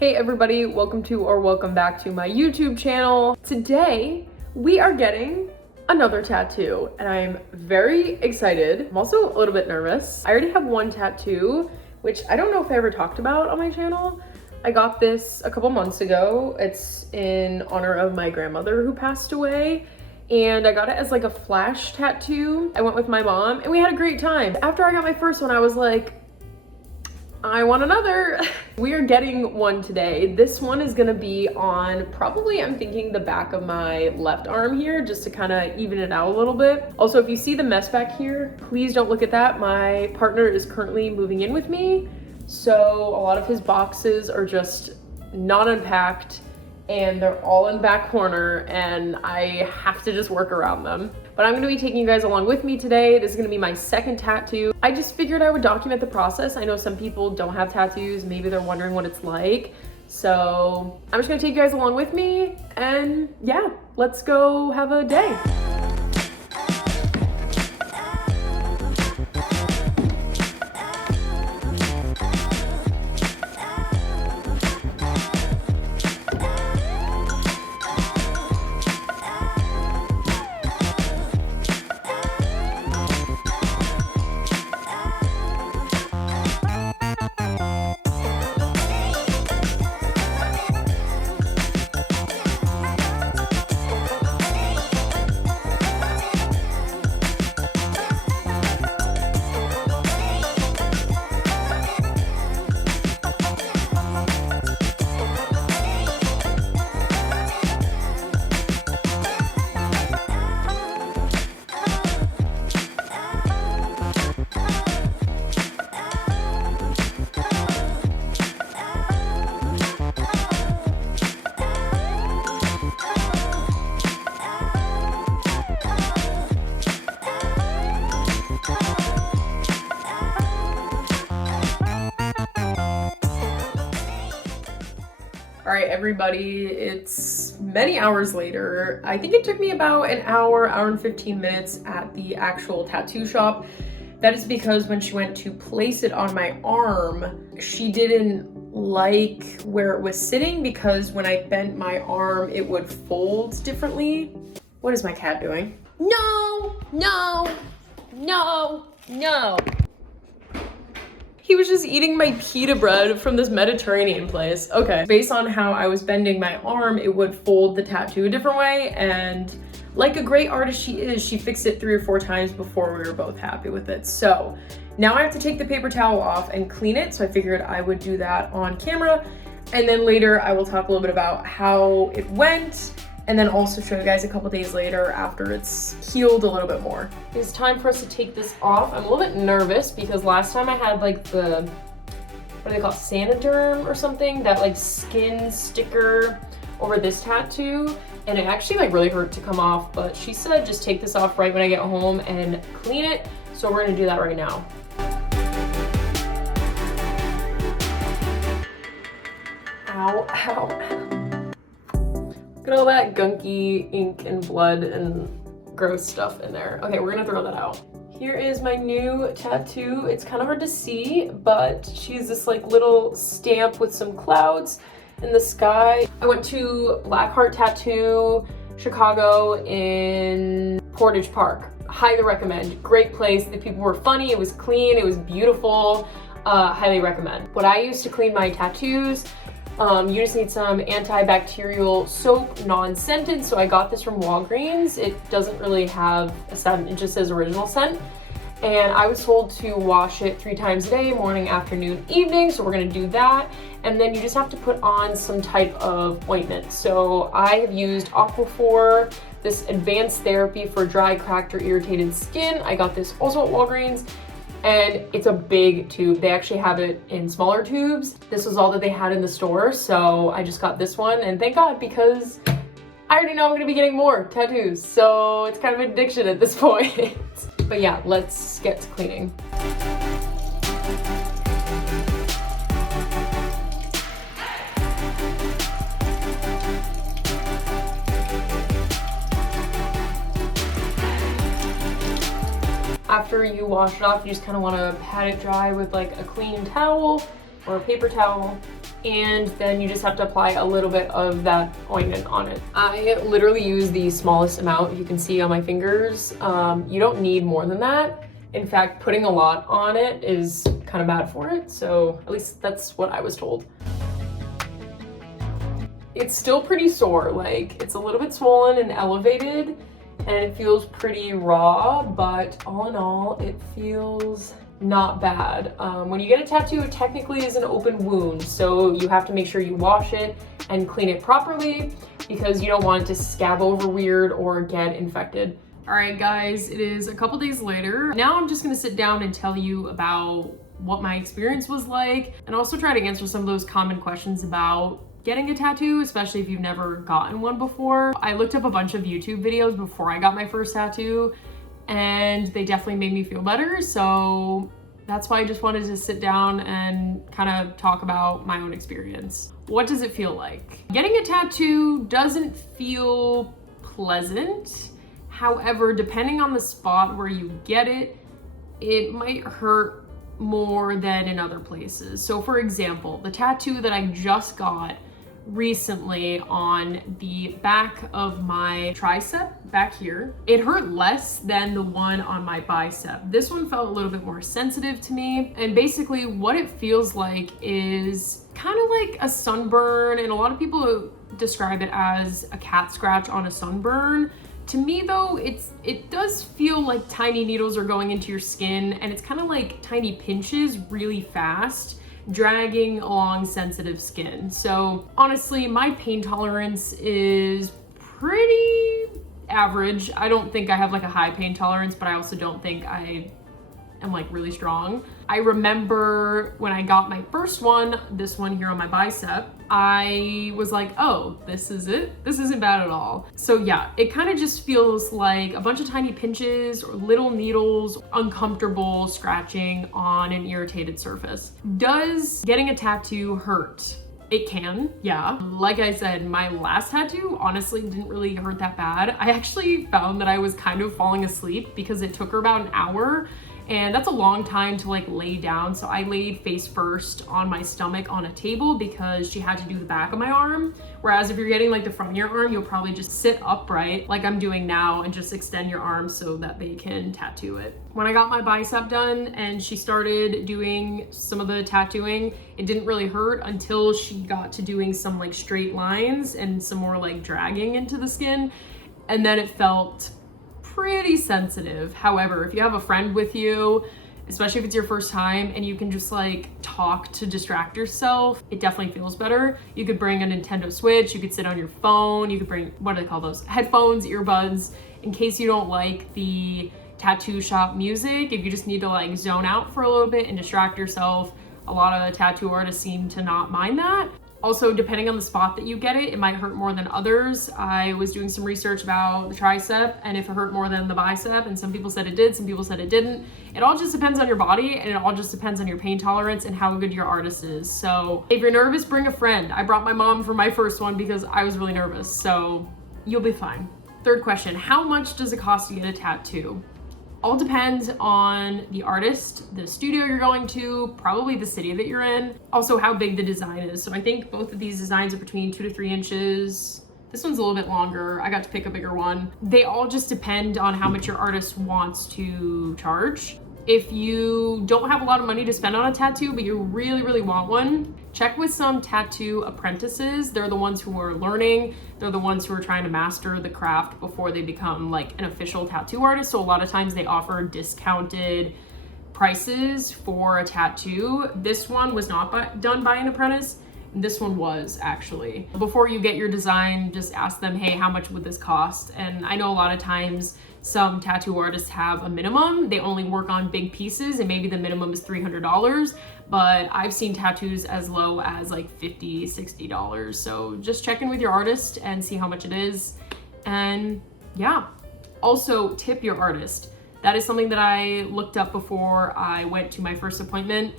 Hey everybody, welcome to or welcome back to my YouTube channel. Today, we are getting another tattoo and I'm very excited. I'm also a little bit nervous. I already have one tattoo, which I don't know if I ever talked about on my channel. I got this a couple months ago. It's in honor of my grandmother who passed away. And I got it as like a flash tattoo. I went with my mom and we had a great time. After I got my first one, I was like, I want another. We are getting one today. This one is gonna be on probably, I'm thinking, the back of my left arm here, just to kind of even it out a little bit. Also, if you see the mess back here, please don't look at that. My partner is currently moving in with me, so a lot of his boxes are just not unpacked and they're all in the back corner and I have to just work around them. But I'm gonna be taking you guys along with me today. This is gonna be my second tattoo. I just figured I would document the process. I know some people don't have tattoos. Maybe they're wondering what it's like. So I'm just gonna take you guys along with me and yeah, let's go have a day. All right, everybody, it's many hours later. I think it took me about an hour and 15 minutes at the actual tattoo shop. That is because when she went to place it on my arm, she didn't like where it was sitting because when I bent my arm, it would fold differently. What is my cat doing? No, no, no, no. He was just eating my pita bread from this Mediterranean place. Okay, based on how I was bending my arm, it would fold the tattoo a different way, and like a great artist she is, she fixed it 3 or 4 times before we were both happy with it. So now I have to take the paper towel off and clean it, so I figured I would do that on camera, and then later I will talk a little bit about how it went, and then also show you guys a couple days later after it's healed a little bit more. It's time for us to take this off. I'm a little bit nervous because last time I had like the, what do they call it, Saniderm or something, that like skin sticker over this tattoo, and it actually like really hurt to come off, but she said just take this off right when I get home and clean it, so we're gonna do that right now. Ow, ow, ow. Look at all that gunky ink and blood and gross stuff in there. Okay, we're gonna throw that out. Here is my new tattoo. It's kind of hard to see, but she's this like little stamp with some clouds in the sky. I went to Blackheart Tattoo Chicago in Portage Park. Highly recommend. Great place. The people were funny. It was clean. It was beautiful. Highly recommend. What I use to clean my tattoos, you just need some antibacterial soap, non-scented. So I got this from Walgreens. It doesn't really have a scent, it just says original scent. And I was told to wash it 3 times a day, morning, afternoon, evening. So we're gonna do that. And then you just have to put on some type of ointment. So I have used Aquaphor, this advanced therapy for dry, cracked, or irritated skin. I got this also at Walgreens. And it's a big tube. They actually have it in smaller tubes. This was all that they had in the store, so I just got this one, and thank God, because I already know I'm gonna be getting more tattoos, so it's kind of an addiction at this point. But yeah, let's get to cleaning. After you wash it off, you just kind of want to pat it dry with like a clean towel or a paper towel. and then you just have to apply a little bit of that ointment on it. I literally use the smallest amount you can see on my fingers. You don't need more than that. In fact, putting a lot on it is kind of bad for it, so at least that's what I was told. It's still pretty sore, like it's a little bit swollen and elevated, and it feels pretty raw, but all in all, it feels not bad. When you get a tattoo, it technically is an open wound, so you have to make sure you wash it and clean it properly because you don't want it to scab over weird or get infected. All right, guys, it is a couple days later. Now I'm just gonna sit down and tell you about what my experience was like, and also try to answer some of those common questions about getting a tattoo, especially if you've never gotten one before. I looked up a bunch of YouTube videos before I got my first tattoo, and they definitely made me feel better, so that's why I just wanted to sit down and kind of talk about my own experience. What does it feel like? Getting a tattoo doesn't feel pleasant. However, depending on the spot where you get it, it might hurt more than in other places. So for example, the tattoo that I just got recently on the back of my tricep back here, it hurt less than the one on my bicep. This one felt a little bit more sensitive to me, and basically what it feels like is kind of like a sunburn, and a lot of people describe it as a cat scratch on a sunburn. To me though, it does feel like tiny needles are going into your skin, and it's kind of like tiny pinches really fast, dragging along sensitive skin. So honestly, my pain tolerance is pretty average. I don't think I have like a high pain tolerance, but I also don't think I am like really strong. I remember when I got my first one, this one here on my bicep, I was like, oh, this is it? This isn't bad at all. So yeah, it kind of just feels like a bunch of tiny pinches or little needles, uncomfortable scratching on an irritated surface. Does getting a tattoo hurt? It can, yeah. Like I said, my last tattoo honestly didn't really hurt that bad. I actually found that I was kind of falling asleep because it took her about an hour, and that's a long time to like lay down. So I laid face first on my stomach on a table because she had to do the back of my arm. Whereas if you're getting like the front of your arm, you'll probably just sit upright like I'm doing now and just extend your arm so that they can tattoo it. When I got my bicep done and she started doing some of the tattooing, it didn't really hurt until she got to doing some like straight lines and some more like dragging into the skin. And then it felt pretty sensitive. However, if you have a friend with you, especially if it's your first time and you can just like talk to distract yourself, it definitely feels better. You could bring a Nintendo Switch, you could sit on your phone, you could bring, what do they call those? Headphones, earbuds, in case you don't like the tattoo shop music. If you just need to like zone out for a little bit and distract yourself, a lot of the tattoo artists seem to not mind that. Also, depending on the spot that you get it, it might hurt more than others. I was doing some research about the tricep and if it hurt more than the bicep, and some people said it did, some people said it didn't. It all just depends on your body, and it all just depends on your pain tolerance and how good your artist is. So if you're nervous, bring a friend. I brought my mom for my first one because I was really nervous, so you'll be fine. Third question, how much does it cost to get a tattoo? All depends on the artist, the studio you're going to, probably the city that you're in, also how big the design is. So I think both of these designs are between 2 to 3 inches. This one's a little bit longer. I got to pick a bigger one. They all just depend on how much your artist wants to charge. If you don't have a lot of money to spend on a tattoo, but you really, really want one, check with some tattoo apprentices. They're the ones who are learning. They're the ones who are trying to master the craft before they become like an official tattoo artist. So a lot of times they offer discounted prices for a tattoo. This one was not done by an apprentice. This one was actually. Before you get your design, just ask them, hey, how much would this cost? And I know a lot of times some tattoo artists have a minimum. They only work on big pieces and maybe the minimum is $300, but I've seen tattoos as low as like $50, $60. So just check in with your artist and see how much it is. And yeah, also tip your artist. That is something that I looked up before I went to my first appointment.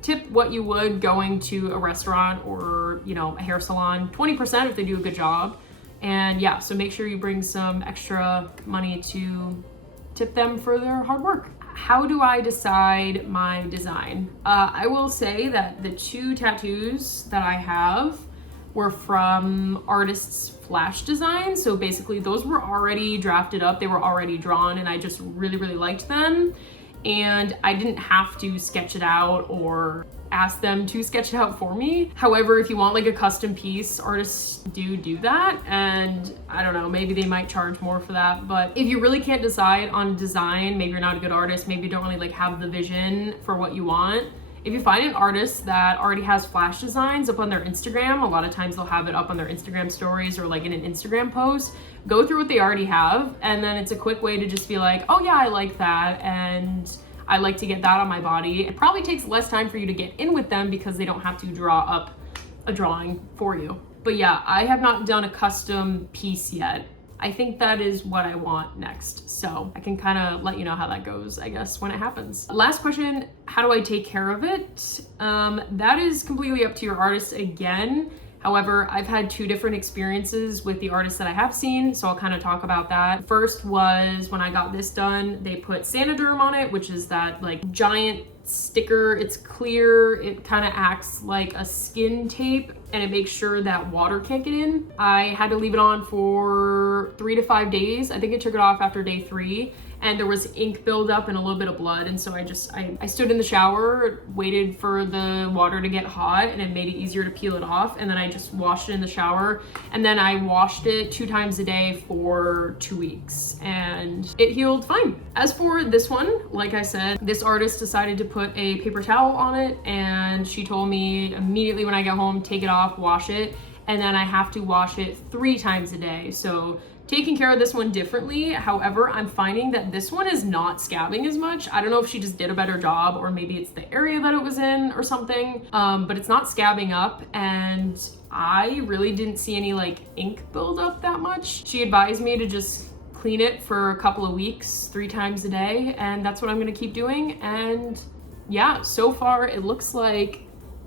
Tip what you would going to a restaurant or, you know, a hair salon, 20% if they do a good job. And yeah, so make sure you bring some extra money to tip them for their hard work. how do I decide my design? I will say that the 2 tattoos that I have were from artists' flash designs. So basically those were already drafted up, they were already drawn, and I just really liked them. And I didn't have to sketch it out or ask them to sketch it out for me. However, if you want like a custom piece, artists do that, and I don't know, maybe they might charge more for that. But if you really can't decide on design, maybe you're not a good artist, maybe you don't really like have the vision for what you want, if you find an artist that already has flash designs up on their Instagram, a lot of times they'll have it up on their Instagram stories or like in an Instagram post, go through what they already have, and then it's a quick way to just be like, oh yeah, I like that, and I like to get that on my body. It probably takes less time for you to get in with them because they don't have to draw up a drawing for you. But yeah, I have not done a custom piece yet. I think that is what I want next. So I can kind of let you know how that goes, I guess, when it happens. Last question, how do I take care of it? That is completely up to your artist again. However, I've had 2 different experiences with the artists that I have seen, so I'll kind of talk about that. First was when I got this done, they put Saniderm on it, which is that like giant sticker. It's clear, it kind of acts like a skin tape, and it makes sure that water can't get in. I had to leave it on for 3 to 5 days. I think I took it off after day 3. And there was ink buildup and a little bit of blood, and so I stood in the shower, waited for the water to get hot, and it made it easier to peel it off, and then I just washed it in the shower, and then I washed it 2 times a day for 2 weeks, and it healed fine. As for this one, like I said, this artist decided to put a paper towel on it, and she told me immediately when I get home, take it off, wash it, and then I have to wash it 3 times a day. So taking care of this one differently. However, I'm finding that this one is not scabbing as much. I don't know if she just did a better job, or maybe it's the area that it was in or something, but it's not scabbing up, and I really didn't see any like ink buildup that much. She advised me to just clean it for a couple of weeks, 3 times a day, and that's what I'm gonna keep doing. And yeah, so far it looks like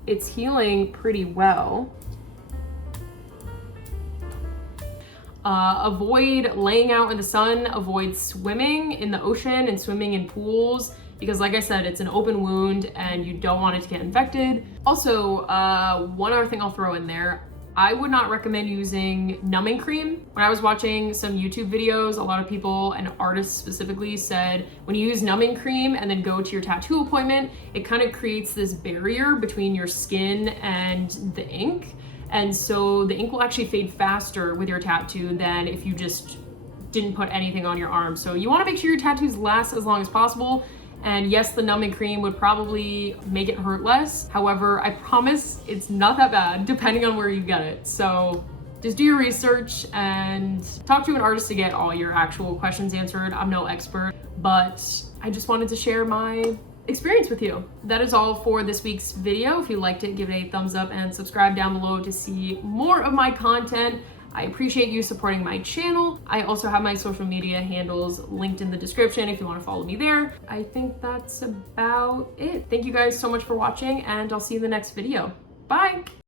it's healing pretty well. Avoid laying out in the sun, avoid swimming in the ocean and swimming in pools, because like I said, it's an open wound and you don't want it to get infected. Also, one other thing I'll throw in there, I would not recommend using numbing cream. When I was watching some YouTube videos, a lot of people and artists specifically said when you use numbing cream and then go to your tattoo appointment, it kind of creates this barrier between your skin and the ink. And so the ink will actually fade faster with your tattoo than if you just didn't put anything on your arm. So you want to make sure your tattoos last as long as possible. And yes, the numbing cream would probably make it hurt less. However, I promise it's not that bad depending on where you get it. So just do your research and talk to an artist to get all your actual questions answered. I'm no expert, but I just wanted to share my experience with you. That is all for this week's video. If you liked it, give it a thumbs up and subscribe down below to see more of my content. I appreciate you supporting my channel. I also have my social media handles linked in the description if you want to follow me there. I think that's about it. Thank you guys so much for watching, and I'll see you in the next video. Bye!